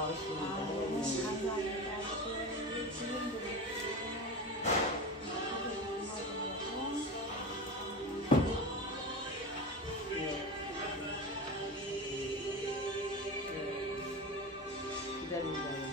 나오십니다. 감사합니다. 우리 주민들이 기다린다는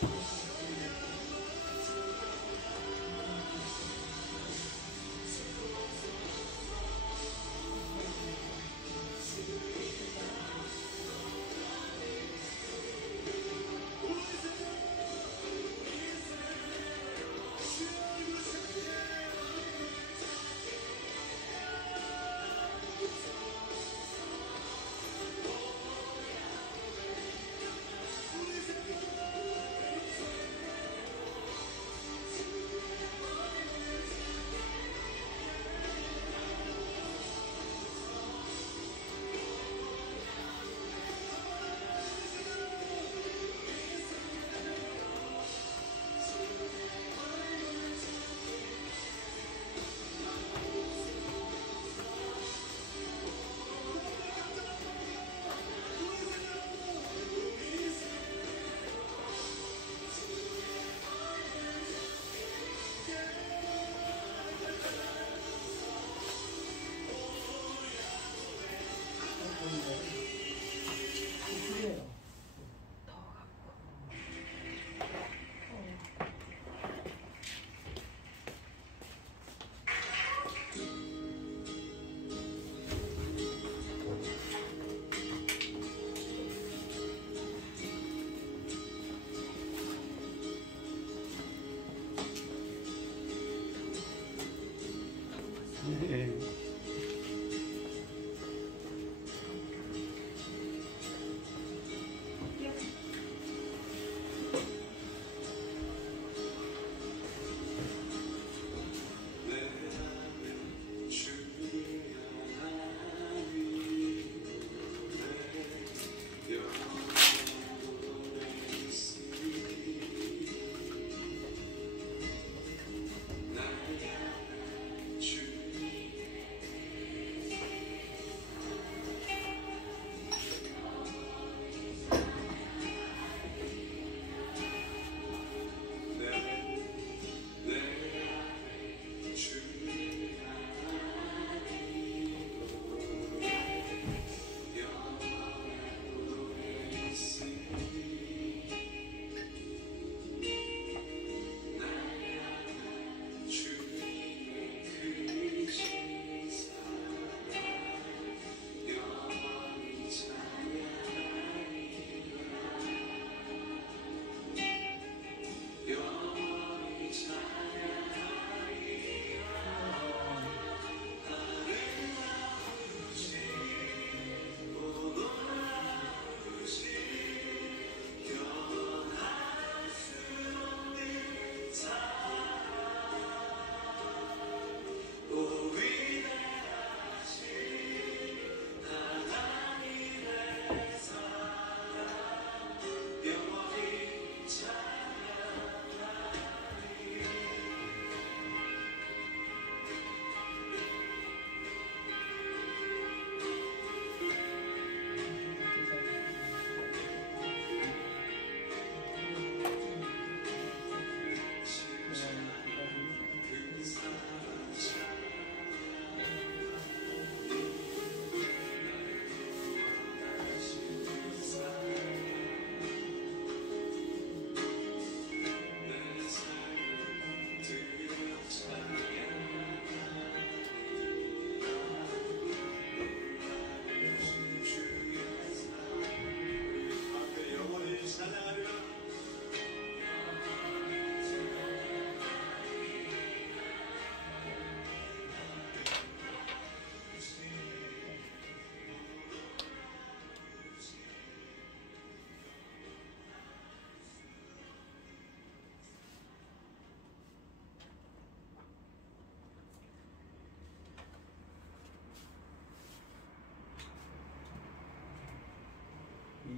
네.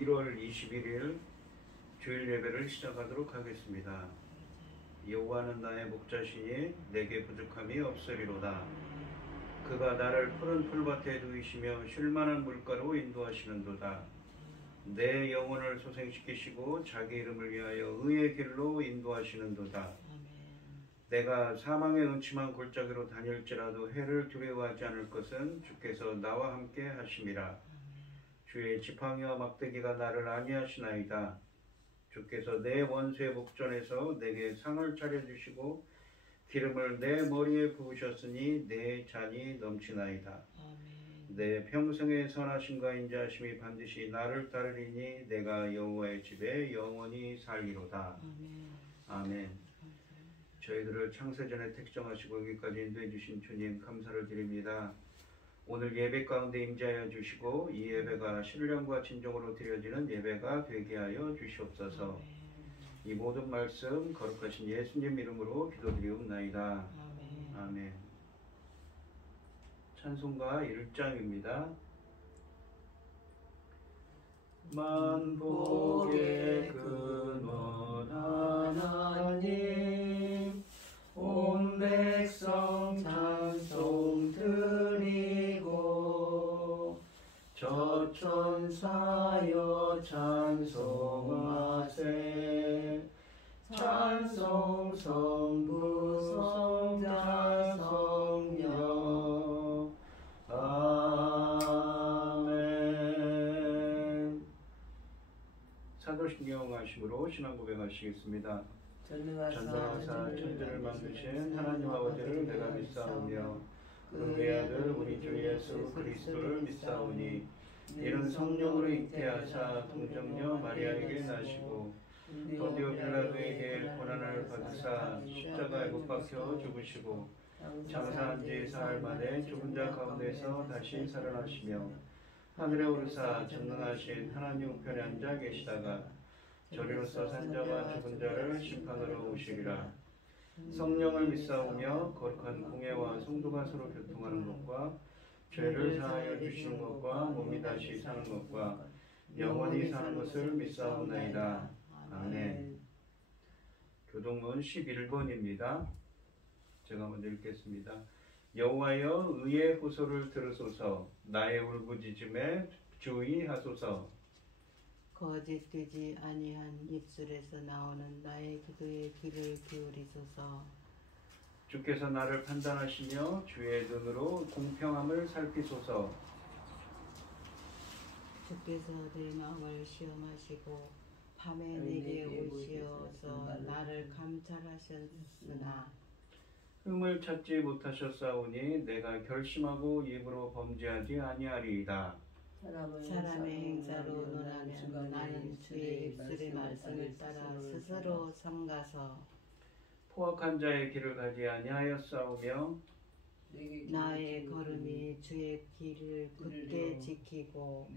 (1월 21일) 주일 예배를 시작하도록 하겠습니다. 여호와는 나의 목자시니 내게 부족함이 없으리로다. 그가 나를 푸른 풀밭에 두이시며 쉴만한 물가로 인도하시는도다. 내 영혼을 소생시키시고 자기 이름을 위하여 의의 길로 인도하시는도다. 내가 사망의 음침한 골짜기로 다닐지라도 해를 두려워하지 않을 것은 주께서 나와 함께 하심이라. 주의 지팡이와 막대기가 나를 안위하시나이다. 주께서 내 원수의 목전에서 내게 상을 차려주시고 기름을 내 머리에 부으셨으니 내 잔이 넘치나이다. 내 평생의 선하심과 인자하심이 반드시 나를 따르리니 내가 여호와의 집에 영원히 살리로다. 아멘. 저희들을 창세전에 택정하시고 여기까지 인도해 주신 주님 감사를 드립니다. 오늘 예배 가운데 임재하여 주시고 이 예배가 신령과 진정으로 드려지는 예배가 되게 하여 주시옵소서. 이 모든 말씀 거룩하신 예수님 이름으로 기도드리옵나이다. 아멘. 찬송가 1장입니다. 만복의 근원 하나님 온 백성 찬송 드리고 저천사여 찬송하세 찬송 성부 성자 성령 아멘. 사도신경 하심으로 신앙 고백하시겠습니다. 전능하사 천지를 만드신 하나님 아버지를 내가 믿사오며 그 외아들 우리 주 예수 그리스도를 믿사오니 이는 성령으로 잉태하사 동정녀 마리아에게 나시고 본디오 빌라도에게 고난을 받으사 십자가에 못 박혀 죽으시고 장사한 지 사흘 만에 죽은 자 가운데서 다시 살아나시며 하늘에 오르사 전능하신 하나님 우편에 앉아 계시다가 저리로서 산자와 죽은 자를 심판하러 오시리라. 성령을 믿사오며 거룩한 공예와 성도가 서로 교통하는 것과 죄를 사하여 주시는 것과 몸이 다시 사는 것과 영원히 사는 것을 믿사옵나이다. 아멘. 교동문 11번입니다. 제가 먼저 읽겠습니다. 여호와여 의의 호소를 들으소서 나의 울부짖음에 주의하소서. 거짓되지 아니한 입술에서 나오는 나의 기도에 귀를 기울이소서. 주께서 나를 판단하시며 주의 눈으로 공평함을 살피소서. 주께서 내 마음을 시험하시고 밤에 내게 오시어서 나를 감찰하셨으나 흠을 찾지 못하셨사오니 내가 결심하고 입으로 범죄하지 아니하리이다. 사람의 행사로 논하면 나는 주의 입술의 말씀을 따라 스스로 삼가서 포악한 자의 길을 가지 아니하였사오며 나의 걸음이 주의 길을 굳게 지키고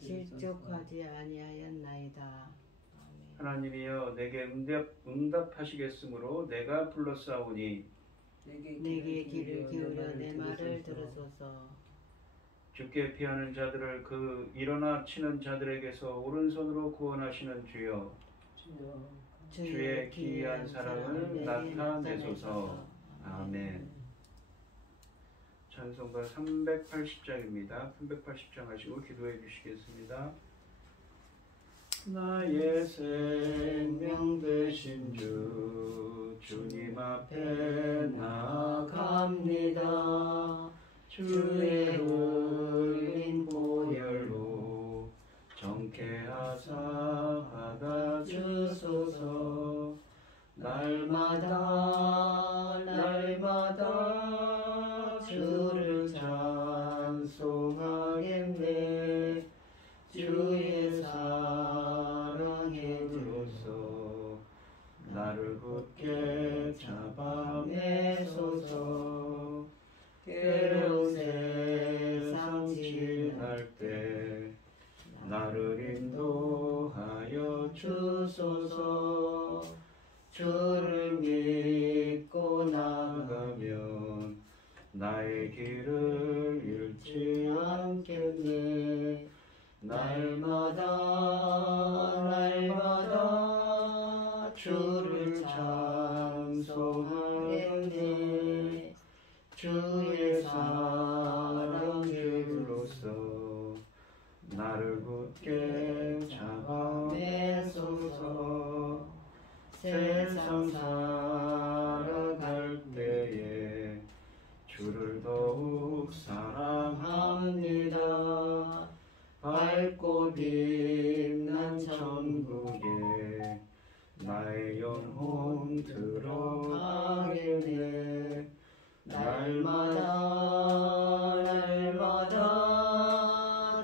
실족하지 아니하였나이다. 아멘. 하나님이여 내게 응답하시겠으므로 내가 불렀사오니 내게 귀를 기울여 내 말을 들으소서. 주께 피하는 자들을 그 일어나 치는 자들에게서 오른손으로 구원하시는 주여 주의 기이한 사랑을 나타내소서. 아멘. 찬송가 380장입니다. 380장 하시고 기도해 주시겠습니다. 나의 생명 되신 주 주님 앞에 나아갑니다. 주의 흘린 보혈로 정케하사 받아주소서. 날마다 주를 찬송하겠네. 주의 사랑에 들어서 나를 굳게 잡아내소서. 괴로운 세상 지날 때 나를 인도하여 주소서. 주를 믿고 나가면 나의 길을 잃지 않겠네. 날마다 주를 찬송하겠네. 주의 사랑으로서 나를 굳게 잡아내소서. 세상 살아갈 때에 주를 더욱 사랑합니다. 밝고 빛난 천국에 나의 영혼 들어가겠네. 날마다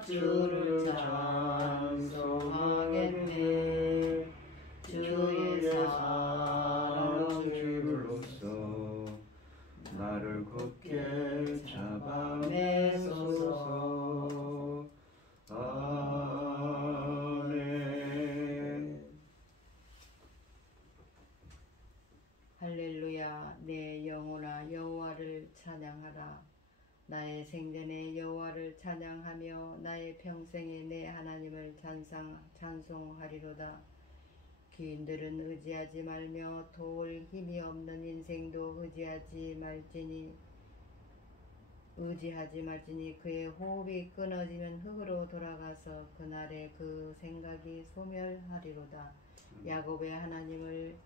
주를 찬송하겠네. 주의 사랑 주로서 나를 굳게 잡아내소서. 아멘. 할렐루야. 내 영혼아 여호와를 찬양하라. 나의 생전에 여호와를 찬양하며 나의 평생에 내 하나님을 찬송하리로다. 귀인들은 의지하지 말며 도울 힘이 없는 인생도 의지하지 말지니 그의 호흡이 끊어지면 흙으로 돌아가서 그날에 그 생각이 소멸하리로다. 야곱의 하나님을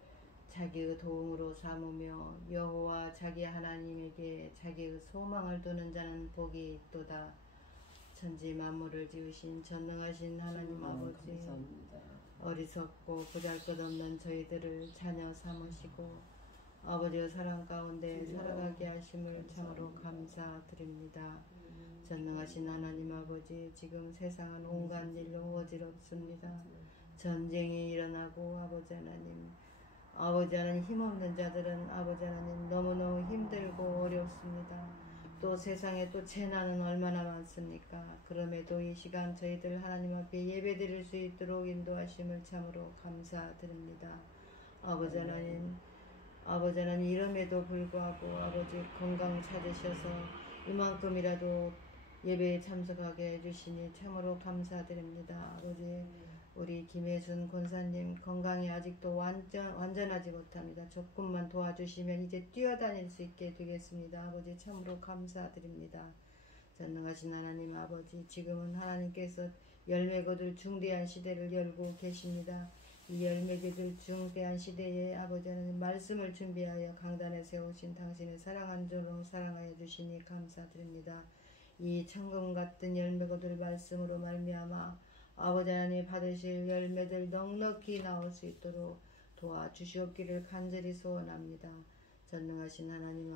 자기의 도움으로 삼으며 여호와 자기 하나님에게 자기의 소망을 두는 자는 복이 있도다. 천지 만물을 지으신 전능하신 하나님 아버지, 감사합니다. 어리석고 보잘것없는 저희들을 자녀 삼으시고 아버지의 사랑 가운데 살아가게 하심을 참으로 감사드립니다. 전능하신 하나님 아버지, 지금 세상은 온갖 일로 어지럽습니다. 전쟁이 일어나고 아버지 하나님 힘없는 자들은 아버지 하나님 너무너무 힘들고 어렵습니다. 또 세상에 또 재난은 얼마나 많습니까? 그럼에도 이 시간 저희들 하나님 앞에 예배드릴 수 있도록 인도하심을 참으로 감사드립니다. 아버지 하나님 이름에도 불구하고 아버지 건강 찾으셔서 이만큼이라도 예배에 참석하게 해주시니 참으로 감사드립니다. 아버지, 우리 김혜순 권사님 건강이 아직도 완전하지 못합니다. 조금만 도와주시면 이제 뛰어다닐 수 있게 되겠습니다. 아버지 참으로 감사드립니다. 전능하신 하나님 아버지, 지금은 하나님께서 열매 거둘 중대한 시대를 열고 계십니다. 이 열매 거둘 중대한 시대에 아버지 하나님 말씀을 준비하여 강단에 세우신 당신의 사랑한 종으로 사랑하여 주시니 감사드립니다. 이 천금 같은 열매 거둘 말씀으로 말미암아 아버지 하나님 받으실 열매들 넉넉히 나올 수 있도록 도와주시옵기를 간절히 소원합니다. 전능하신 하나님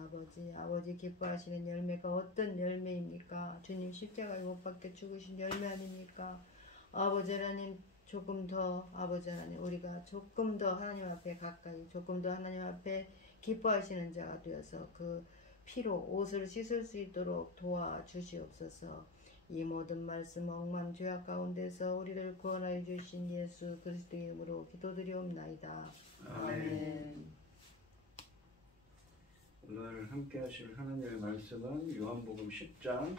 아버지 기뻐하시는 열매가 어떤 열매입니까? 주님 십자가에 못 박혀 죽으신 열매 아닙니까? 아버지 하나님 조금 더 아버지 하나님 우리가 조금 더 하나님 앞에 가까이 조금 더 하나님 앞에 기뻐하시는 자가 되어서 그 피로 옷을 씻을 수 있도록 도와주시옵소서. 이 모든 말씀 억만 죄악 가운데서 우리를 구원하여 주신 예수 그리스도의 이름으로 기도드리옵나이다. 아멘. 오늘 함께 하실 하나님의 말씀은 요한복음 10장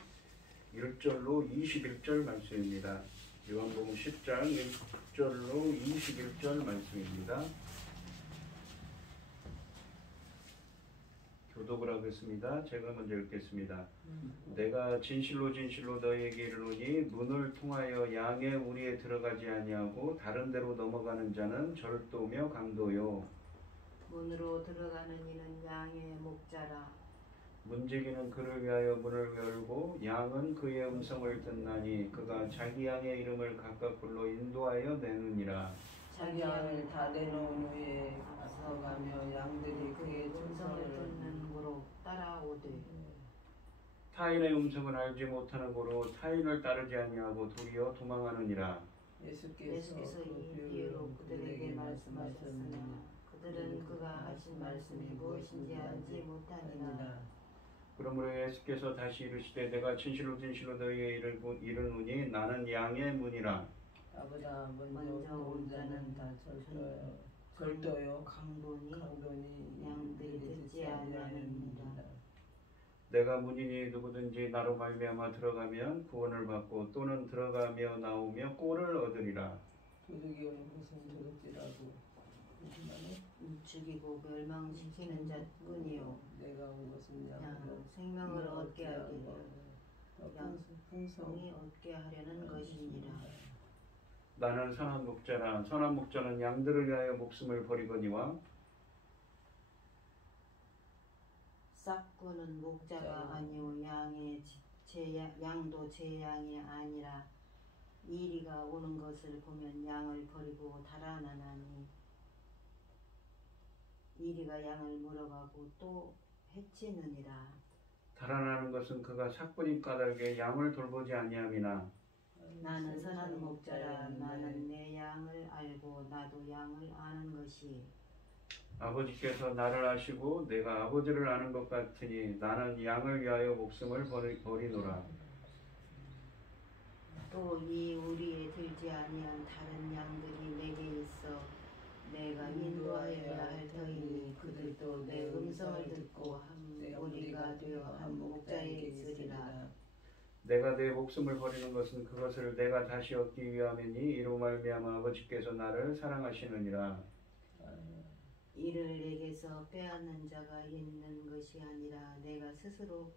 1절로 21절 말씀입니다. 요한복음 10장 1절로 21절 말씀입니다. 교독을 하겠습니다. 제가 먼저 읽겠습니다. 내가 진실로 너희에게 이르노니 문을 통하여 양의 우리에 들어가지 아니하고 다른 데로 넘어가는 자는 절도며 강도요. 문으로 들어가는 이는 양의 목자라. 문지기는 그를 위하여 문을 열고 양은 그의 음성을 듣나니 그가 자기 양의 이름을 각각 불러 인도하여 내느니라. 자기 양을 다 내놓은 후에 앞서가며 양들이 그의 음성을 음성을 듣는 고로 따라오되 타인의 음성을 알지 못하는 고로 타인을 따르지 아니하고 도리어 도망하느니라. 예수께서 이 비유로 그들에게 말씀하셨으나 그들은 그가 하신 말씀이 무엇인지 알지 못하니라. 그러므로 예수께서 다시 이르시되 내가 진실로 너희에게 이르노니 나는 양의 문이라. 아보다 먼저 온 자는 다 절도요 강도니 양들이 양들이 듣지 아니하느니라. 내가 문이니 누구든지 나로 말미암아 들어가면 구원을 받고 또는 들어가며 나오며 꼴을 얻으리라. 도둑이 오는 것은 도둑질하고 죽이고 멸망시키는 자뿐이요 내가 온 것은 양 생명을 얻게 하기를 풍성히 양성이 얻게 하려는 것이니라. 나는 선한 목자라. 선한 목자는 양들을 위하여 목숨을 버리거니와 싹구는 목자가 아니오 양도 제 양이 아니라 이리가 오는 것을 보면 양을 버리고 달아나나니 이리가 양을 물어가고 또 해치느니라. 달아나는 것은 그가 삭부린 까닭에 양을 돌보지 아니함이나 나는 선한 목자라. 나는 내 양을 알고 나도 양을 아는 것이. 아버지께서 나를 아시고 내가 아버지를 아는 것 같으니 나는 양을 위하여 목숨을 버리노라. 또 이 우리에 들지 아니한 다른 양들이 내게 있어 내가 인도하여야 할 터이니 그들도 내 음성을 듣고 한 무리가 되어 한 목자에게 있으리라. 내가 내 목숨을 버리는 것은 그것을 내가 다시 얻기 위함이니 이로 말미암아 아버지께서 나를 사랑하시느니라. 이를 내게서 빼앗는 자가 있는 것이 아니라 내가 스스로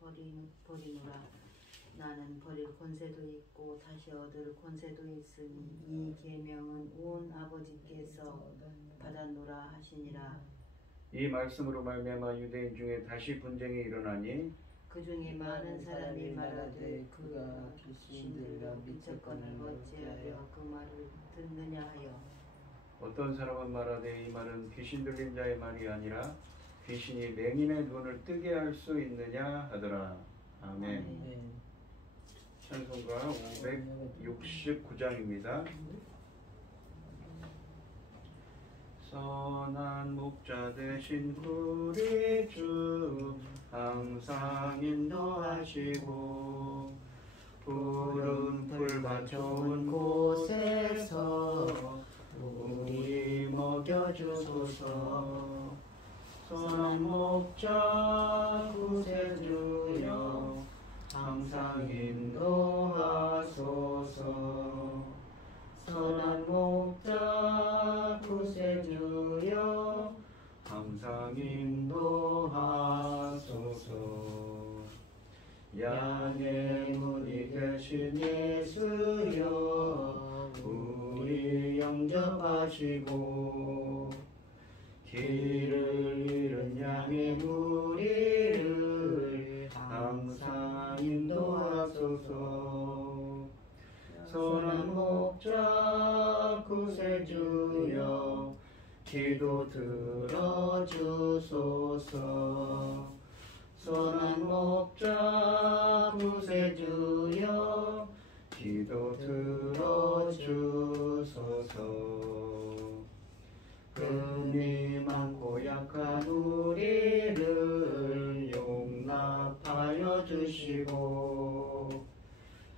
버리노라. 나는 버릴 권세도 있고 다시 얻을 권세도 있으니 이 계명은 온 아버지께서 받았노라 하시니라. 이 말씀으로 말미암아 유대인 중에 다시 분쟁이 일어나니 그 중에 많은 사람이 말하되 그가 귀신들과 미쳤거늘 어찌하여 그 말을 듣느냐 하여 어떤 사람은 말하되 이 말은 귀신 들린 자의 말이 아니라 귀신이 맹인의 눈을 뜨게 할 수 있느냐 하더라. 아멘. 찬송가 569장입니다. 선한 목자 되신 우리 주 항상 인도하시고 푸른 풀밭 좋은 곳에서 우리 먹여주소서. 선한 목자 구세주여 항상 인도하소서. 선한 목자 구세주여 항상 인도하소서. 양의 문이 되신 예수여 우리 영접하시고 길을 잃은 양의 무리를 항상 인도하소서. 선한 목자 구세주여 기도 들어주소서. 선한 목자 구세주여 기도 들어주소서. 금이 많고 약한 우리를 용납하여 주시고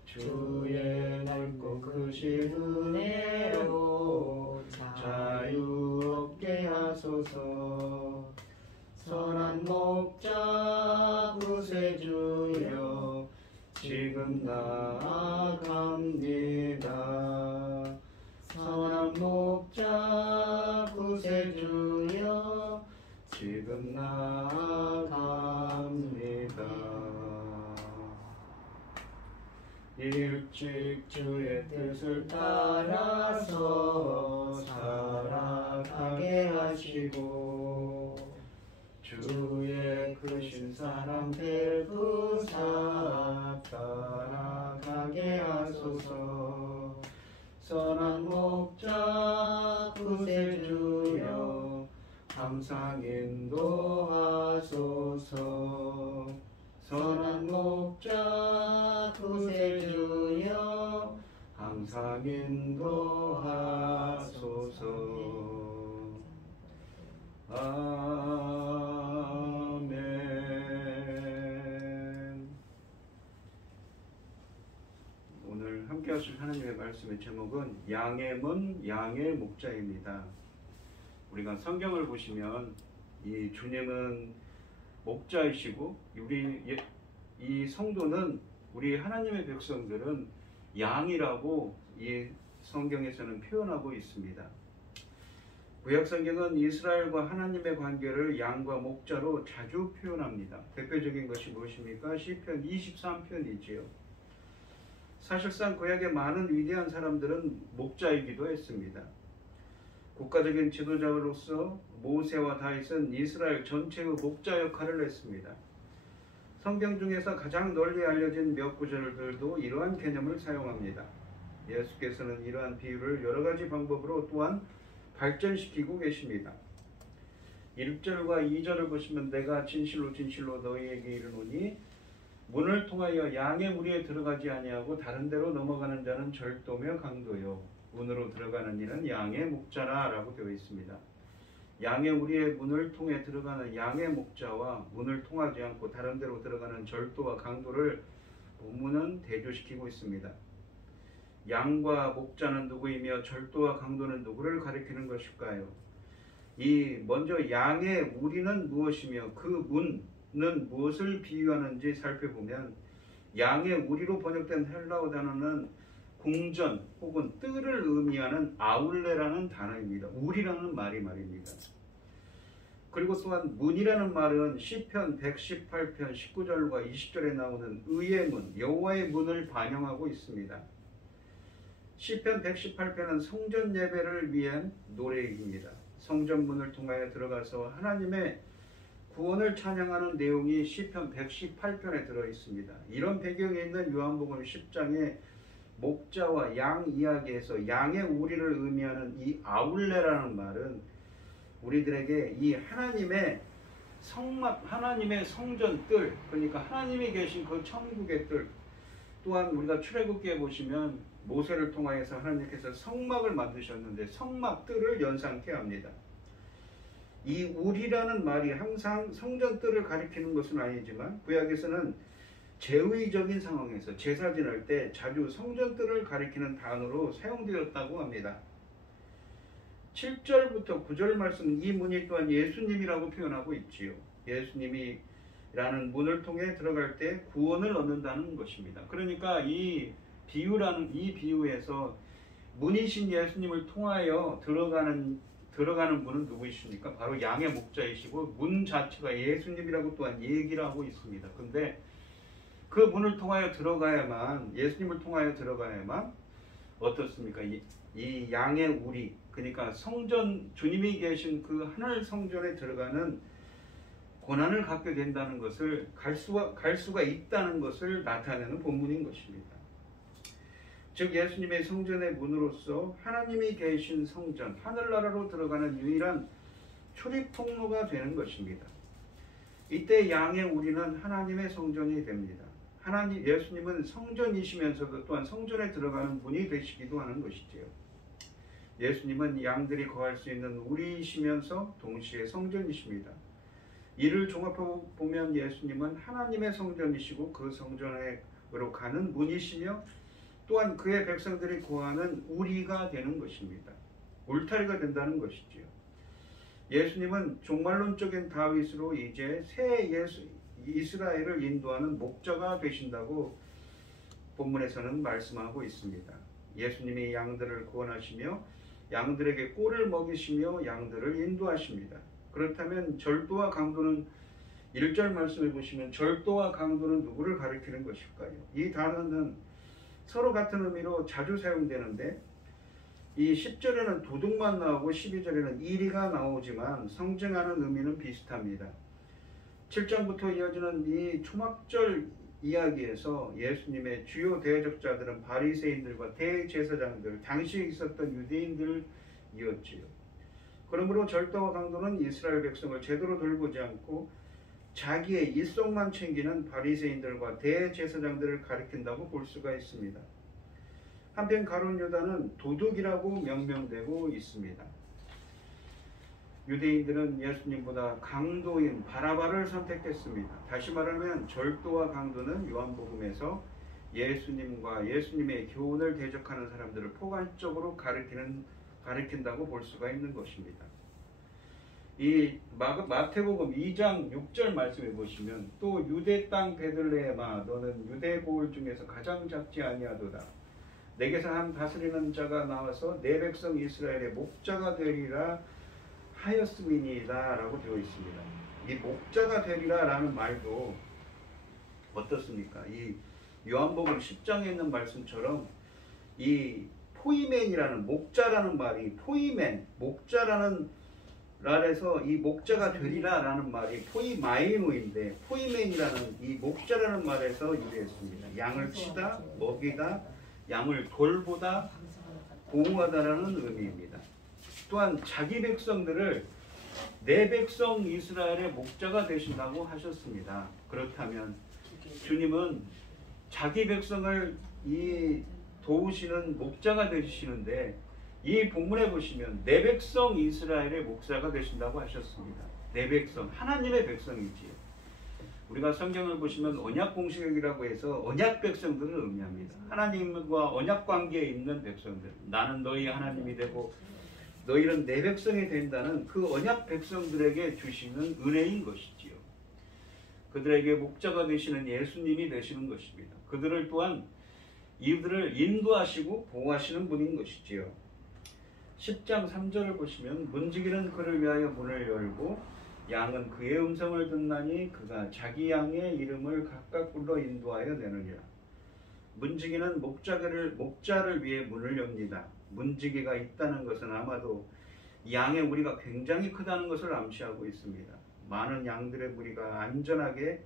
주의 넓고 크신 은혜로 자유 얻게 하소서. 선한 목자 구세주여 지금 나아갑니다. 선한 목자 구세주여 지금 나아갑니다. 일찍 주의 뜻을 따라서 살아가게 하시고 주의 크신 사랑 벨부사 따라가게 하소서. 선한 목자 구세주여 항상 인도하소서. 선한 목자 구세주여 항상 인도하소서. 아멘. 오늘 함께 하실 하나님의 말씀의 제목은 양의 문, 양의 목자입니다. 우리가 성경을 보시면 이 주님은 목자이시고 이 성도는 우리 하나님의 백성들은 양이라고 이 성경에서는 표현하고 있습니다. 구약 성경은 이스라엘과 하나님의 관계를 양과 목자로 자주 표현합니다. 대표적인 것이 무엇입니까? 시편 23편이지요. 사실상 구약의 많은 위대한 사람들은 목자이기도 했습니다. 국가적인 지도자로서 모세와 다윗은 이스라엘 전체의 목자 역할을 했습니다. 성경 중에서 가장 널리 알려진 몇 구절들도 이러한 개념을 사용합니다. 예수께서는 이러한 비유를 여러 가지 방법으로 또한 발전시키고 계십니다. 1절과 2절을 보시면 내가 진실로 진실로 너희에게 이르노니 문을 통하여 양의 무리에 들어가지 아니하고 다른 데로 넘어가는 자는 절도며 강도요 문으로 들어가는 이는 양의 목자라 라고 되어 있습니다. 양의 무리의 문을 통해 들어가는 양의 목자와 문을 통하지 않고 다른 데로 들어가는 절도와 강도를 본문은 대조시키고 있습니다. 양과 목자는 누구이며 절도와 강도는 누구를 가리키는 것일까요? 먼저 양의 우리는 무엇이며 그 문은 무엇을 비유하는지 살펴보면 양의 우리로 번역된 헬라어 단어는 궁전 혹은 뜰을 의미하는 아울레라는 단어입니다. 우리라는 말입니다. 그리고 또한 문이라는 말은 시편 118편 19절과 20절에 나오는 의의 문, 여호와의 문을 반영하고 있습니다. 시편 118편은 성전 예배를 위한 노래입니다. 성전 문을 통하여 들어가서 하나님의 구원을 찬양하는 내용이 시편 118편에 들어 있습니다. 이런 배경에 있는 요한복음 10장의 목자와 양 이야기에서 양의 우리를 의미하는 이 아울레라는 말은 우리들에게 이 하나님의 성전 뜰, 그러니까 하나님이 계신 그 천국의 뜰, 또한 우리가 출애굽기에 보시면 모세를 통하여서 하나님께서 성막을 만드셨는데 성막 뜰을 연상케 합니다. 이 우리라는 말이 항상 성전 뜰을 가리키는 것은 아니지만 구약에서는 제의적인 상황에서 제사 지낼 때 자주 성전 뜰을 가리키는 단어로 사용되었다고 합니다. 7절부터 9절 말씀 이 문이 또한 예수님이라고 표현하고 있지요. 예수님이라는 문을 통해 들어갈 때 구원을 얻는다는 것입니다. 그러니까 이 비유에서 문이신 예수님을 통하여 들어가는 문은 누구이십니까? 바로 양의 목자이시고 문 자체가 예수님이라고 또한 얘기를 하고 있습니다. 근데 그 문을 통하여 들어가야만 예수님을 통하여 들어가야만 어떻습니까? 이 양의 우리 그러니까 성전 주님이 계신 그 하늘 성전에 들어가는 고난을 갖게 된다는 것을 갈 수가 있다는 것을 나타내는 본문인 것입니다. 즉 예수님의 성전의 문으로서 하나님이 계신 성전 하늘나라로 들어가는 유일한 출입 통로가 되는 것입니다. 이때 양의 우리는 하나님의 성전이 됩니다. 예수님은 성전이시면서도 또한 성전에 들어가는 문이 되시기도 하는 것이지요. 예수님은 양들이 거할 수 있는 우리이시면서 동시에 성전이십니다. 이를 종합하고 보면 예수님은 하나님의 성전이시고 그 성전으로 가는 문이시며 또한 그의 백성들이 거하는 우리가 되는 것입니다. 울타리가 된다는 것이지요. 예수님은 종말론적인 다윗으로 이제 새 이스라엘을 인도하는 목자가 되신다고 본문에서는 말씀하고 있습니다. 예수님이 양들을 구원하시며 양들에게 꼴을 먹이시며 양들을 인도하십니다. 그렇다면 절도와 강도는 1절 말씀해 보시면 절도와 강도는 누구를 가리키는 것일까요? 이 단어는 서로 같은 의미로 자주 사용되는데 이 10절에는 도둑만 나오고 12절에는 이리가 나오지만 성증하는 의미는 비슷합니다. 7장부터 이어지는 이 초막절 이야기에서 예수님의 주요 대적자들은 바리새인들과 대제사장들, 당시에 있었던 유대인들이었지요. 그러므로 절도와 강도는 이스라엘 백성을 제대로 돌보지 않고 자기의 일속만 챙기는 바리새인들과 대제사장들을 가리킨다고 볼 수가 있습니다. 한편 가룟 유다는 도둑이라고 명명되고 있습니다. 유대인들은 예수님보다 강도인 바라바를 선택했습니다. 다시 말하면 절도와 강도는 요한복음에서 예수님과 예수님의 교훈을 대적하는 사람들을 포괄적으로 가리킨다고 볼 수가 있는 것입니다. 이 마태복음 2장 6절 말씀해 보시면 또 유대 땅 베들레헴아 너는 유대 고을 중에서 가장 작지 아니하도다. 내게서 한 다스리는 자가 나와서 내 백성 이스라엘의 목자가 되리라 하였음이니이다 라고 되어 있습니다. 이 목자가 되리라 라는 말도 어떻습니까? 이 요한복음 10장에 있는 말씀처럼 이 포이맨이라는 목자라는 말이 포이맨, 목자라는 말에서 이 목자가 되리라 라는 말이 포이마이노인데 포이맨이라는 이 목자라는 말에서 유래했습니다. 양을 치다, 먹이다, 양을 돌보다, 보호하다라는 의미입니다. 또한 자기 백성들을 내 백성 이스라엘의 목자가 되신다고 하셨습니다. 그렇다면 주님은 자기 백성을 도우시는 목자가 되시는데 이 본문에 보시면 내 백성 이스라엘의 목자가 되신다고 하셨습니다. 내 백성, 하나님의 백성이지요. 우리가 성경을 보시면 언약 공식이라고 해서 언약 백성들을 의미합니다. 하나님과 언약 관계에 있는 백성들. 나는 너희 하나님이 되고 너희는 내 백성이 된다는 그 언약 백성들에게 주시는 은혜인 것이지요. 그들에게 목자가 되시는 예수님이 되시는 것입니다. 그들을 또한 이들을 인도하시고 보호하시는 분인 것이지요. 10장 3절을 보시면 문지기는 그를 위하여 문을 열고 양은 그의 음성을 듣나니 그가 자기 양의 이름을 각각 불러 인도하여 내느니라. 문지기는 목자를 위해 문을 엽니다. 문지기가 있다는 것은 아마도 양의 무리가 굉장히 크다는 것을 암시하고 있습니다. 많은 양들의 무리가 안전하게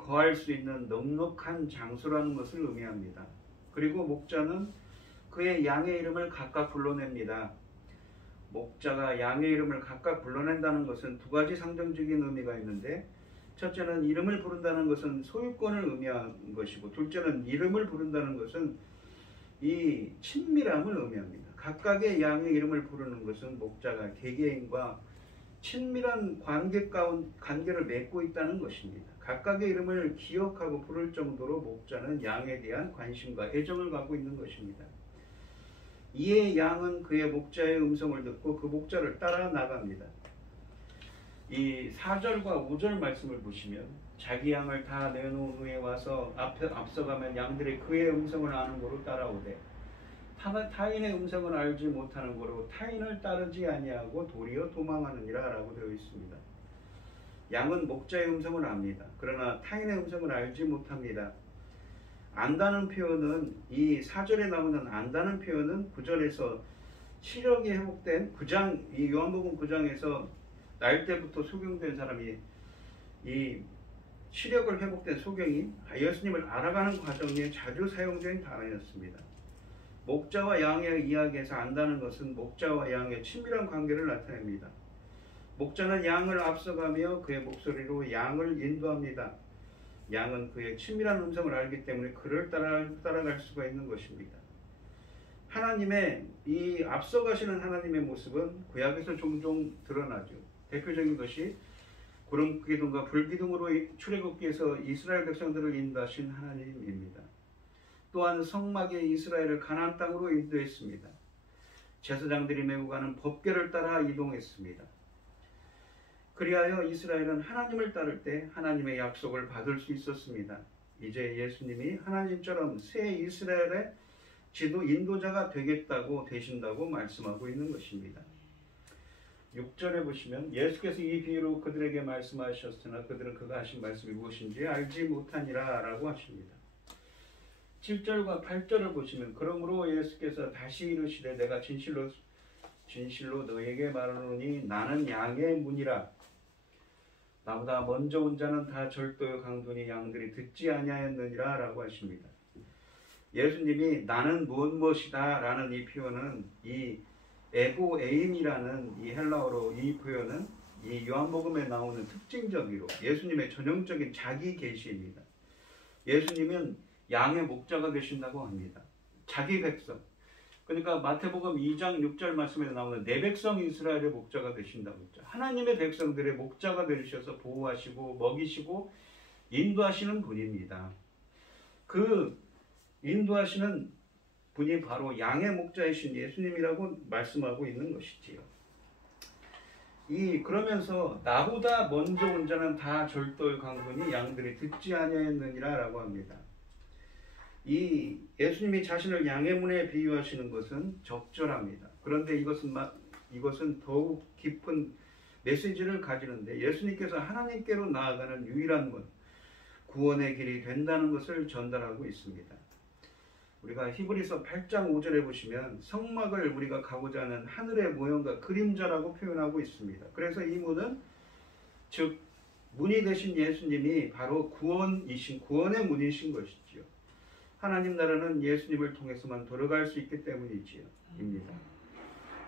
거할 수 있는 넉넉한 장소라는 것을 의미합니다. 그리고 목자는 그의 양의 이름을 각각 불러냅니다. 목자가 양의 이름을 각각 불러낸다는 것은 두 가지 상징적인 의미가 있는데, 첫째는 이름을 부른다는 것은 소유권을 의미하는 것이고, 둘째는 이름을 부른다는 것은 이 친밀함을 의미합니다. 각각의 양의 이름을 부르는 것은 목자가 개개인과 친밀한 관계를 맺고 있다는 것입니다. 각각의 이름을 기억하고 부를 정도로 목자는 양에 대한 관심과 애정을 갖고 있는 것입니다. 이에 양은 그의 목자의 음성을 듣고 그 목자를 따라 나갑니다. 이 4절과 5절 말씀을 보시면 자기 양을 다 내놓은 후에 와서 앞서가면 양들이 그의 음성을 아는 고로 따라오되 타인의 음성을 알지 못하는 고로 타인을 따르지 아니하고 도리어 도망하느니라 라고 되어 있습니다. 양은 목자의 음성을 압니다. 그러나 타인의 음성을 알지 못합니다. 안다는 표현은, 이 4절에 나오는 안다는 표현은 9절에서 시력이 회복된 이 요한복음 9장에서 날 때부터 소경된 사람이 이 시력을 회복된 소경이 예수님을 알아가는 과정에 자주 사용된 단어였습니다. 목자와 양의 이야기에서 안다는 것은 목자와 양의 친밀한 관계를 나타냅니다. 목자는 양을 앞서가며 그의 목소리로 양을 인도합니다. 양은 그의 친밀한 음성을 알기 때문에 그를 따라갈 수가 있는 것입니다. 하나님의 이 앞서가시는 하나님의 모습은 구약에서 종종 드러나죠. 대표적인 것이 구름 기둥과 불 기둥으로 출애굽기에서 이스라엘 백성들을 인도하신 하나님입니다. 또한 성막에 이스라엘을 가나안 땅으로 인도했습니다. 제사장들이 메고 가는 법궤를 따라 이동했습니다. 그리하여 이스라엘은 하나님을 따를 때 하나님의 약속을 받을 수 있었습니다. 이제 예수님이 하나님처럼 새 이스라엘의 인도자가 되신다고 말씀하고 있는 것입니다. 6절에 보시면 예수께서 이 비유로 그들에게 말씀하셨으나 그들은 그가 하신 말씀이 무엇인지 알지 못하니라 라고 하십니다. 7절과 8절을 보시면 그러므로 예수께서 다시 이르시되 내가 진실로 너에게 말하노니 나는 양의 문이라. 나보다 먼저 온 자는 다 절도요 강도니 양들이 듣지 아니하였느니라 라고 하십니다. 예수님이 나는 무엇이다 라는 이 표현은 이 에고에임이라는 이 헬라어로 이 표현은 이 요한복음에 나오는 특징적으로 예수님의 전형적인 자기 계시입니다. 예수님은 양의 목자가 되신다고 합니다. 자기 백성. 그러니까 마태복음 2장 6절 말씀에 나오는 내 백성 이스라엘의 목자가 되신다고 했죠. 하나님의 백성들의 목자가 되셔서 보호하시고 먹이시고 인도하시는 분입니다. 그 인도하시는 분이 바로 양의 목자이신 예수님이라고 말씀하고 있는 것이지요. 그러면서 나보다 먼저 온 자는 다 절도의 강도니 양들이 듣지 아니하였느니라 라고 합니다. 이 예수님이 자신을 양의 문에 비유하시는 것은 적절합니다. 그런데 이것은 더욱 깊은 메시지를 가지는데 예수님께서 하나님께로 나아가는 유일한 문, 구원의 길이 된다는 것을 전달하고 있습니다. 우리가 히브리서 8장 5절에 보시면 성막을 우리가 가고자 하는 하늘의 모형과 그림자라고 표현하고 있습니다. 그래서 이 문은 즉 문이 되신 예수님이 바로 구원의 문이신 것이지요. 하나님 나라는 예수님을 통해서만 들어갈 수 있기 때문이지요. 입니다.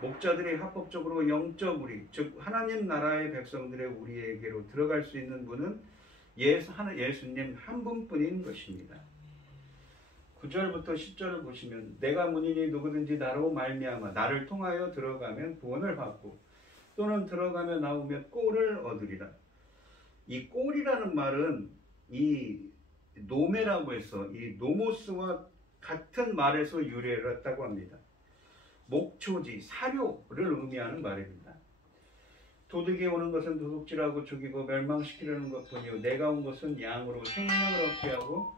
목자들이 합법적으로 영적 우리, 즉 하나님 나라의 백성들의 우리에게로 들어갈 수 있는 분은 예수님 한 분뿐인 것입니다. 9절부터 10절을 보시면 내가 문이니 누구든지 나로 말미암아 나를 통하여 들어가면 구원을 받고 또는 들어가며 나오며 꼴을 얻으리라. 이 꼴이라는 말은 이 노메라고 해서 이 노모스와 같은 말에서 유래를 했다고 합니다. 목초지, 사료를 의미하는 말입니다. 도둑이 오는 것은 도둑질하고 죽이고 멸망시키려는 것뿐이요 내가 온 것은 양으로 생명을 얻게 하고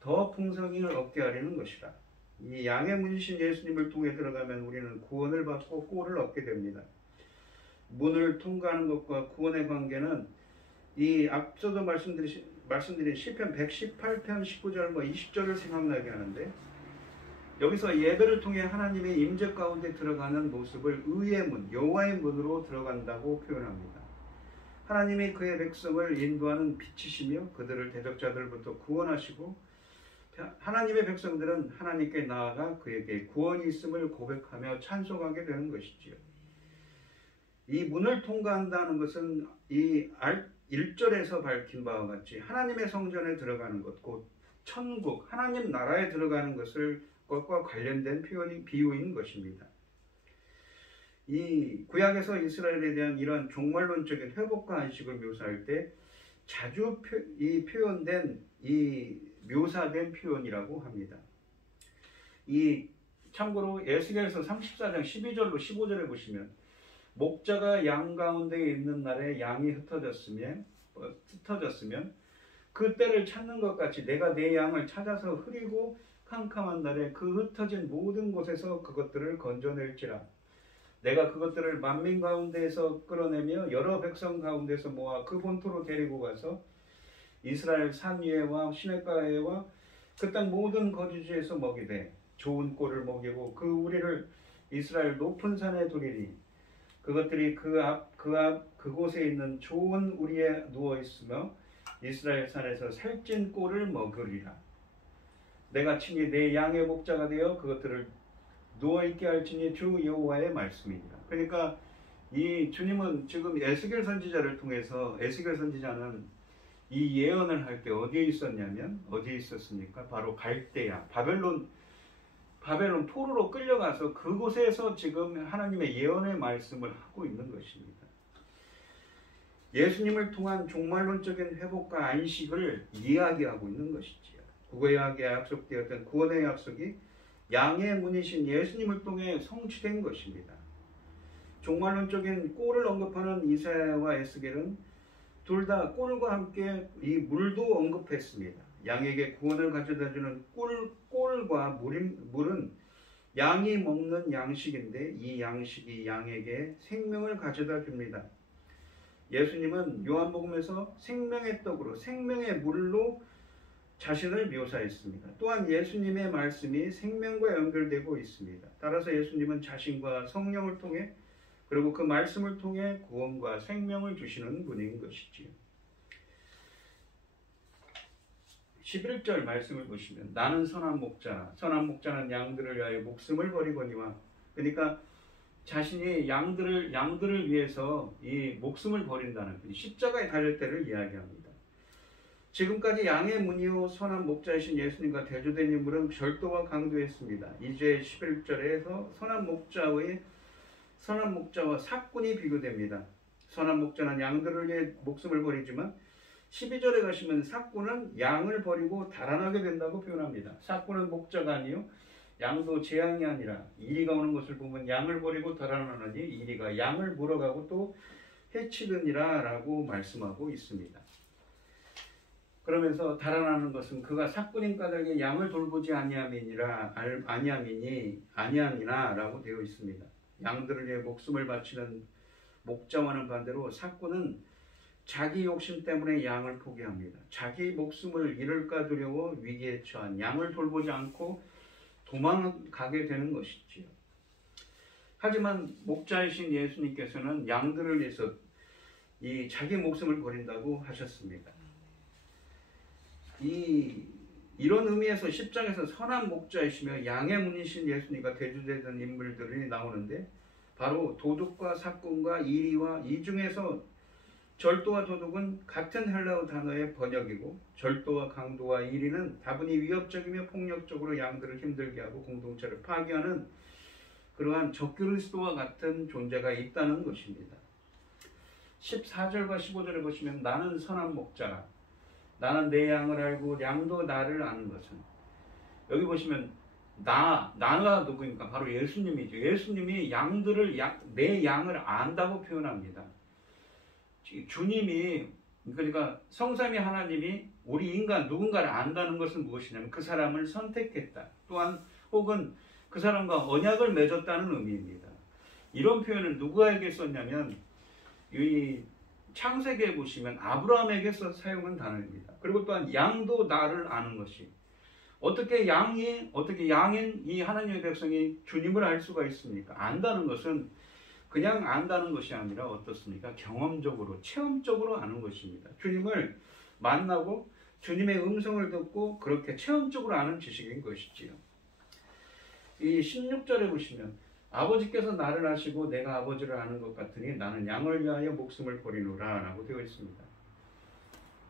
더 풍성을 얻게 하려는 것이라. 이 양의 문이신 예수님을 통해 들어가면 우리는 구원을 받고 꼴을 얻게 됩니다. 문을 통과하는 것과 구원의 관계는 이 앞서도 말씀드린 시편 118편 19절 20절을 생각나게 하는데, 여기서 예배를 통해 하나님의 임재 가운데 들어가는 모습을 의의 문, 여호와의 문으로 들어간다고 표현합니다. 하나님이 그의 백성을 인도하는 빛이시며 그들을 대적자들부터 구원하시고 하나님의 백성들은 하나님께 나아가 그에게 구원이 있음을 고백하며 찬송하게 되는 것이지요. 이 문을 통과한다는 것은 이 1절에서 밝힌 바와 같이 하나님의 성전에 들어가는 것, 곧 천국, 하나님 나라에 들어가는 것과 관련된 비유인 것입니다. 이 구약에서 이스라엘에 대한 이런 종말론적인 회복과 안식을 묘사할 때 자주 표현된 묘사된 표현이라고 합니다. 참고로 에스겔서 34장 12절로 15절에 보시면 목자가 양 가운데 있는 날에 양이 흩어졌으면 그 때를 찾는 것 같이 내가 내 양을 찾아서 흐리고 캄캄한 날에 그 흩어진 모든 곳에서 그것들을 건져낼지라. 내가 그것들을 만민 가운데에서 끌어내며 여러 백성 가운데서 모아 그 본토로 데리고 가서 이스라엘 산 위에와 시냇가에와 그 땅 모든 거주지에서 먹이되 좋은 꼴을 먹이고 그 우리를 이스라엘 높은 산에 두리니 그것들이 그곳에 있는 좋은 우리에 누워 있으며 이스라엘 산에서 살찐 꼴을 먹으리라. 내가 친히 내 양의 목자가 되어 그것들을 누워있게 할지니 주 여호와의 말씀이니라. 그러니까 이 주님은 지금 에스겔 선지자를 통해서, 에스겔 선지자는 이 예언을 할 때 어디에 있었습니까? 바로 갈대야, 바벨론 포로로 끌려가서 그곳에서 지금 하나님의 예언의 말씀을 하고 있는 것입니다. 예수님을 통한 종말론적인 회복과 안식을 이야기하고 있는 것이지요. 구약에 약속되었던 구원의 약속이 양의 문이신 예수님을 통해 성취된 것입니다. 종말론적인 꼴을 언급하는 이사야와 에스겔은 둘 다 꼴과 함께 이 물도 언급했습니다. 양에게 구원을 가져다주는 꼴과 물은 양이 먹는 양식인데 이 양식이 양에게 생명을 가져다 줍니다. 예수님은 요한복음에서 생명의 떡으로 생명의 물로 자신을 묘사했습니다. 또한 예수님의 말씀이 생명과 연결되고 있습니다. 따라서 예수님은 자신과 성령을 통해 그리고 그 말씀을 통해 구원과 생명을 주시는 분인 것이지요. 11절 말씀을 보시면 나는 선한 목자는 양들을 위하여 목숨을 버리거니와, 그러니까 자신이 양들을 위해서 이 목숨을 버린다는 십자가에 달릴 때를 이야기합니다. 지금까지 양의 문이요 선한 목자이신 예수님과 대조된 인물은 별도와 강도했습니다. 이제 11절에서 선한 목자와 삭군이 비교됩니다. 선한 목자는 양들을 위해 목숨을 버리지만 12절에 가시면 삭군은 양을 버리고 달아나게 된다고 표현합니다. 삭군은 목자가 아니요 양도 재앙이 아니라 이리가 오는 것을 보면 양을 버리고 달아나느니 이리가 양을 물어가고 또 해치느니라 라고 말씀하고 있습니다. 그러면서 달아나는 것은 그가 삭군인 까닭에 양을 돌보지 아니함이나 라고 되어 있습니다. 양들을 위해 목숨을 바치는 목자와는 반대로 삭군은 자기 욕심 때문에 양을 포기합니다. 자기 목숨을 잃을까 두려워 위기에 처한 양을 돌보지 않고 도망가게 되는 것이지요. 하지만 목자이신 예수님께서는 양들을 위해서 이 자기 목숨을 버린다고 하셨습니다. 이런 의미에서 10장에서 선한 목자이시며 양의 문이신 예수님과 대조되는 인물들이 나오는데 바로 도둑과 사꾼과 이리와 이 중에서 절도와 도둑은 같은 헬라어 단어의 번역이고 절도와 강도와 이리는 다분히 위협적이며 폭력적으로 양들을 힘들게 하고 공동체를 파괴하는 그러한 적그리스도와 같은 존재가 있다는 것입니다. 14절과 15절에 보시면 나는 선한 목자라 나는 내 양을 알고 양도 나를 아는 것은 여기 보시면 나가 누구입니까? 바로 예수님이죠. 예수님이 내 양을 안다고 표현합니다. 주님이 그러니까 성삼위 하나님이 우리 인간 누군가를 안다는 것은 무엇이냐면 그 사람을 선택했다. 또한 혹은 그 사람과 언약을 맺었다는 의미입니다. 이런 표현을 누구에게 썼냐면 이 창세기에 보시면 아브라함에게 사용한 단어입니다. 그리고 또한 양도 나를 아는 것이 어떻게 양인 이 하나님의 백성이 주님을 알 수가 있습니까? 안다는 것은 그냥 안다는 것이 아니라 어떻습니까? 경험적으로 체험적으로 아는 것입니다. 주님을 만나고 주님의 음성을 듣고 그렇게 체험적으로 아는 지식인 것이지요. 이 16절에 보시면 아버지께서 나를 아시고 내가 아버지를 아는 것 같으니 나는 양을 위하여 목숨을 버리노라 라고 되어 있습니다.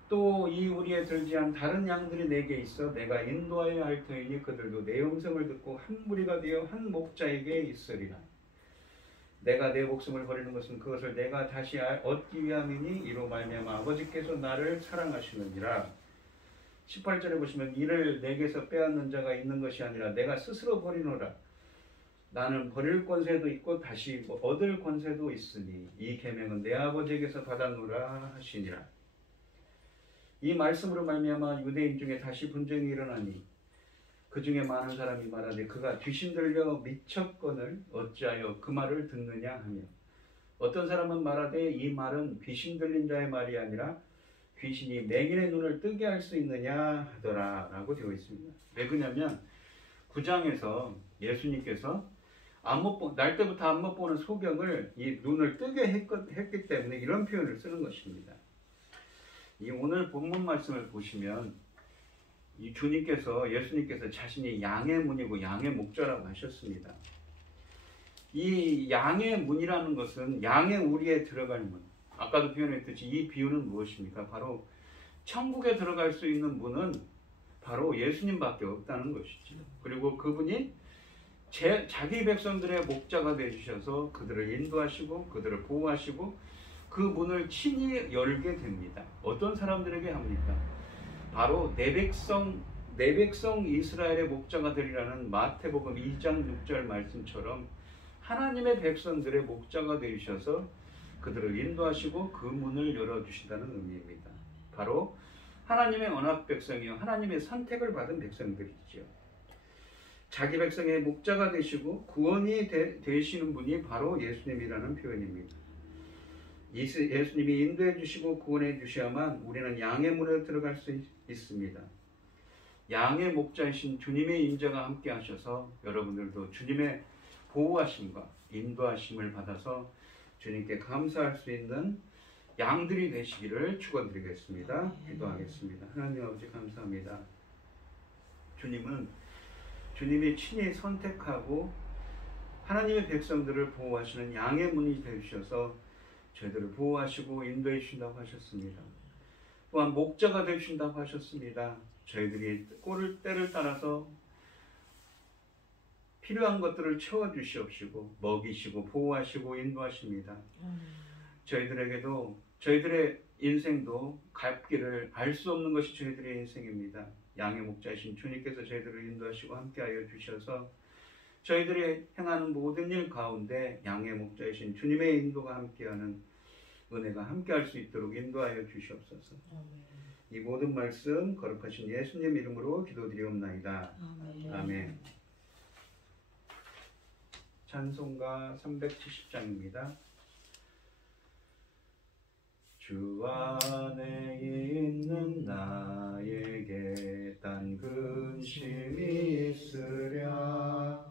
또 이 우리에 들지 않은 다른 양들이 내게 있어 내가 인도하여 할 터이니 그들도 내 음성을 듣고 한 무리가 되어 한 목자에게 있으리라. 내가 내 목숨을 버리는 것은 그것을 내가 다시 얻기 위함이니 이로 말미암아 아버지께서 나를 사랑하시느니라. 18절에 보시면 이를 내게서 빼앗는 자가 있는 것이 아니라 내가 스스로 버리노라. 나는 버릴 권세도 있고 다시 얻을 권세도 있으니 이 계명은 내 아버지에게서 받았노라 하시니라. 이 말씀으로 말미암아 유대인 중에 다시 분쟁이 일어나니 그 중에 많은 사람이 말하되 그가 귀신 들려 미쳤거늘 어찌하여 그 말을 듣느냐 하며 어떤 사람은 말하되 이 말은 귀신 들린 자의 말이 아니라 귀신이 맹인의 눈을 뜨게 할 수 있느냐 하더라 라고 되어 있습니다. 왜 그러냐면 9장에서 예수님께서 날 때부터 안 못 보는 소경을 이 눈을 뜨게 했기 때문에 이런 표현을 쓰는 것입니다. 이 오늘 본문 말씀을 보시면 이 예수님께서 자신이 양의 문이고 양의 목자라고 하셨습니다. 이 양의 문이라는 것은 양의 우리에 들어갈 문. 아까도 표현했듯이 이 비유는 무엇입니까? 바로 천국에 들어갈 수 있는 문은 바로 예수님밖에 없다는 것이죠. 그리고 그분이 자기 백성들의 목자가 되주셔서 그들을 인도하시고 그들을 보호하시고 그 문을 친히 열게 됩니다. 어떤 사람들에게 합니까? 바로 내 백성 이스라엘의 목자가 되리라는 마태복음 2장 6절 말씀처럼 하나님의 백성들의 목자가 되셔서 그들을 인도하시고 그 문을 열어주신다는 의미입니다. 바로 하나님의 언약 백성이요 하나님의 선택을 받은 백성들이죠. 자기 백성의 목자가 되시고 구원이 되시는 분이 바로 예수님이라는 표현입니다. 예수님이 인도해 주시고 구원해 주셔야만 우리는 양의 문에 들어갈 수 있습니다. 양의 목자이신 주님의 인자가 함께 하셔서 여러분들도 주님의 보호하심과 인도하심을 받아서 주님께 감사할 수 있는 양들이 되시기를 축원드리겠습니다. 기도하겠습니다. 하나님 아버지 감사합니다. 주님이 친히 선택하고 하나님의 백성들을 보호하시는 양의 문이 되주셔서 저희들을 보호하시고 인도해 주신다고 하셨습니다. 또한 목자가 되주신다고 하셨습니다. 저희들이 때를 따라서 필요한 것들을 채워주시옵시고 먹이시고 보호하시고 인도하십니다. 저희들에게도 저희들의 인생도 갚기를 알 수 없는 것이 저희들의 인생입니다. 양의 목자이신 주님께서 저희들을 인도하시고 함께하여 주셔서 저희들이 행하는 모든 일 가운데 양의 목자이신 주님의 인도가 함께하는 은혜가 함께할 수 있도록 인도하여 주시옵소서. 이 모든 말씀 거룩하신 예수님 이름으로 기도드리옵나이다. 아멘. 찬송가 370장입니다. 주 안에 있는 나에게 딴 근심이 있으랴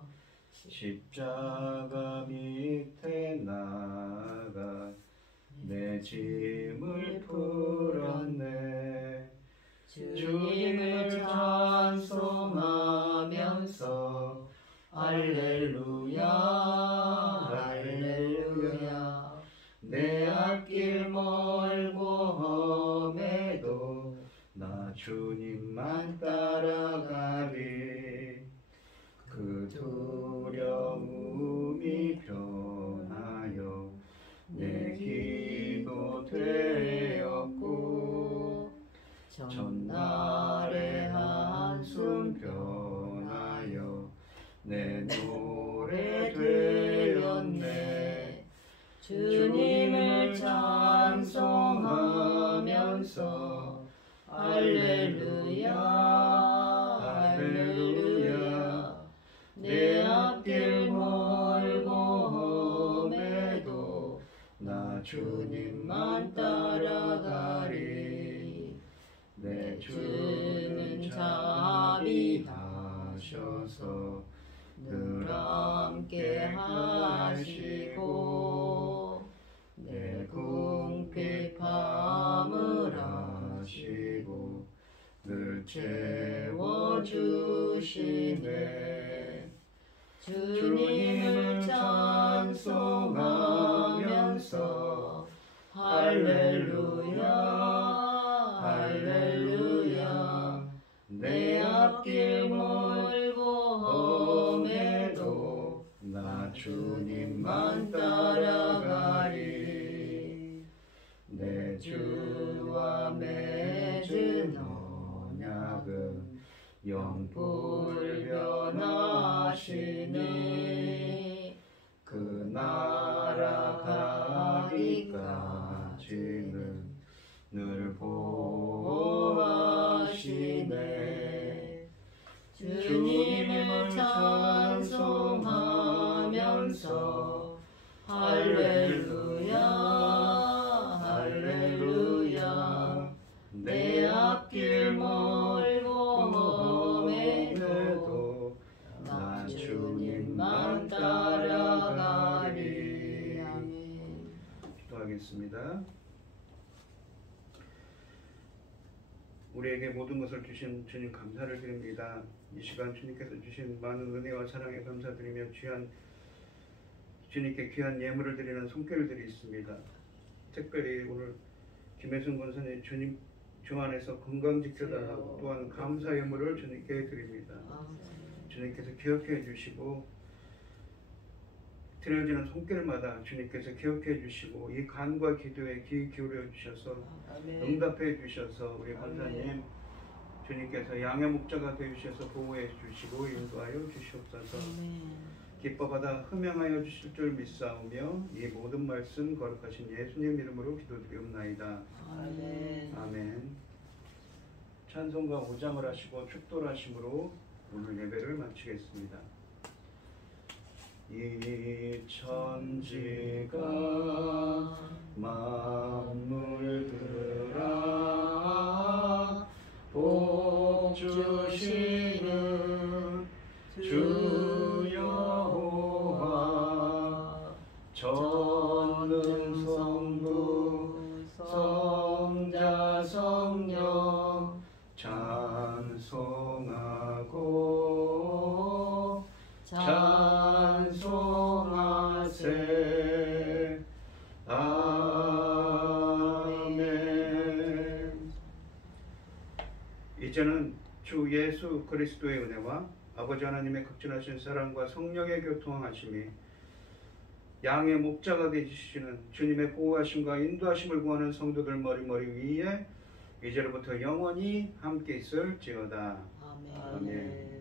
십자가 밑에 나가 내 짐을 풀었네. 주님을 찬송하면서 할렐루야 할렐루야 멀고 험해도 나 주님만 따라가리. 그 두려움이 변하여 내 기도 되었고 전날의 한숨 변하여 내 노래 되었네. 주님을 찬송하면서 할렐루야 할렐루야. 내 앞길 멀고 험해도 나 주님만 따라가리. 내 주는 자비하셔서 늘 함께 하시고 내 궁핍함을 아시고 늘 채워주시네. 주님을 찬송하면서 할렐루야 할렐루야. 내 앞길 멀고 험해도 나 주님만 따라가리. 내 주와 맺은 언약은 영불변하시니 그 나라 가기까지는 늘 보호하시네. 주님을 찬송하면서 할렐루야 할렐루야. 내 앞길 멀고 험해도 나 주님만 따라가리. 아멘. 기도하겠습니다. 우리에게 모든 것을 주신 주님 감사를 드립니다. 이 시간 주님께서 주신 많은 은혜와 사랑에 감사드리며 주님께 귀한 예물을 드리는 손길들이 있습니다. 특별히 오늘 김혜순 권사님 주님 주 안에서 건강 지켜달라고 또한 감사 예물을 주님께 드립니다. 주님께서 기억해 주시고 드려지는 손길마다 주님께서 기억해 주시고 이 간과 기도에 귀 기울여 주셔서 응답해 주셔서 우리 권사님 주님께서 양의 목자가 되어 주셔서 보호해 주시고 인도하여 주시옵소서. 기뻐받아 흠양하여 주실 줄 믿사오며 이 모든 말씀 거룩하신 예수님 이름으로 기도드리옵나이다. 아멘. 찬송가 5장을 하시고 축도하심으로 오늘 예배를 마치겠습니다. 이 천지가 만물들아 복 주시는 주 여호와 전능성부 성자 성령 찬송하고 찬송하세. 아멘. 이제는 주 예수 그리스도의 은혜와 아버지 하나님의 극진하신 사랑과 성령의 교통하심이 양의 목자가 되시는 주님의 보호하심과 인도하심을 구하는 성도들 머리머리 위에 이제로부터 영원히 함께 있을지어다. 아멘.